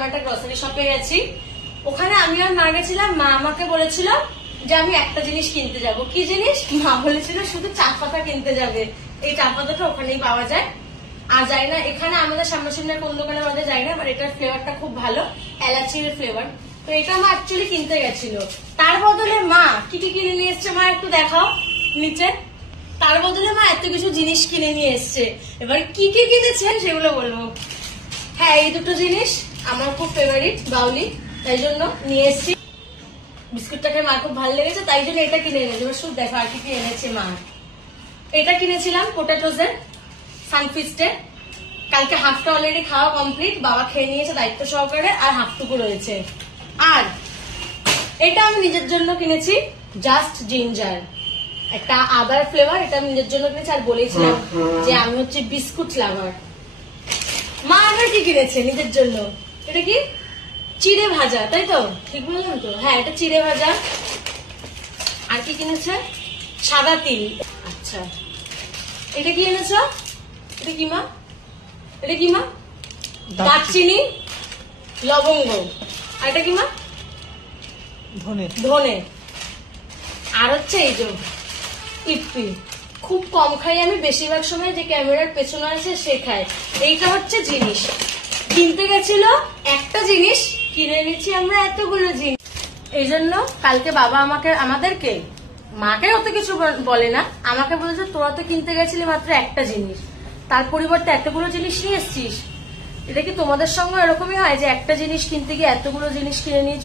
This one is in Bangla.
আমরা একটা গ্রসারি শপে গেছি। ওখানে আমি আর মা গেছিলাম। মা আমাকে বলেছিল যে আমি একটা জিনিস কিনতে যাব। কি জিনিস? মা বলেছিল শুধু চা পাতা কিনতে যাবে। এই চা পাতাটা ওখানেই পাওয়া যায়, আর যায় না এখানে আমাদের সামনাসামনি কোন দোকানের মধ্যে যায় না। বাট এটার ফ্লেভারটা খুব ভালো, এলাচির ফ্লেভার। তো এটা মা অ্যাকচুয়ালি কিনতে গেছিল। তার বদলে মা কি কি কিনে নিয়ে এসছে মা একটু দেখাও নিচে। তার বদলে মা এত কিছু জিনিস কিনে নিয়ে এসছে। এবার কি কি কিনেছেন সেগুলো বলবো। হ্যাঁ, এই দুটো জিনিস আমার খুব ফেভারিট, বাউলি, তাই জন্য নিয়ে এসছি। বিস্কুটটাকে মা খুব ভালো লেগেছে, তাই জন্য এটা কিনে এনেছে। এবার শুধু দেখো আর কি কি এনেছে মা। এটা কিনেছিলাম পোটেটোজের সানফিস্টে। কালকে হাফটা অলরেডি খাওয়া কমপ্লিট, বাবা খেয়ে নিয়েছে দায়িত্ব সহকারে, আর হাফটুকু রয়েছে। আর এটা আমি নিজের জন্য কিনেছি, জাস্ট জিঞ্জার, একটা আদার ফ্লেভার। এটা আমি নিজের জন্য কিনেছি, আর বলেছিলাম যে আমি হচ্ছে বিস্কুট লাভার। মা আবার কি কিনেছে নিজের জন্য? এটা কি? চিড়ে ভাজা, তাই তো? ঠিক বললাম তো? হ্যাঁ, এটা চিড়ে ভাজা। আর কি কিনেছে? সাদা তিল। আচ্ছা, এটা কি এনেছ? এটা কি মা? এটা কি মা? দারচিনি, লবঙ্গ। আর এটা কি মা? ধনে। ধনে। আর হচ্ছে এই যে ইপি। খুব কম খাই আমি, বেশিরভাগ সময় যে ক্যামেরার পেছনে আছে সে খায়। এইটা হচ্ছে জিনিস। কিনতে গেছিল একটা জিনিস, কিনে নিচ্ছি আমরা এতগুলো জিনিস। এই জন্য কালকে বাবা আমাদেরকে, মাকে অত কিছু বলে না, আমাকে বলেছে তোরা তো কিনতে গেছিলি মাত্র একটা জিনিস, তার পরিবর্তে এতগুলো জিনিস নিয়ে এসছিস। এটা কি তোমাদের সঙ্গে এরকমই হয় যে একটা জিনিস কিনতে গিয়ে এতগুলো জিনিস কিনে নিয়ে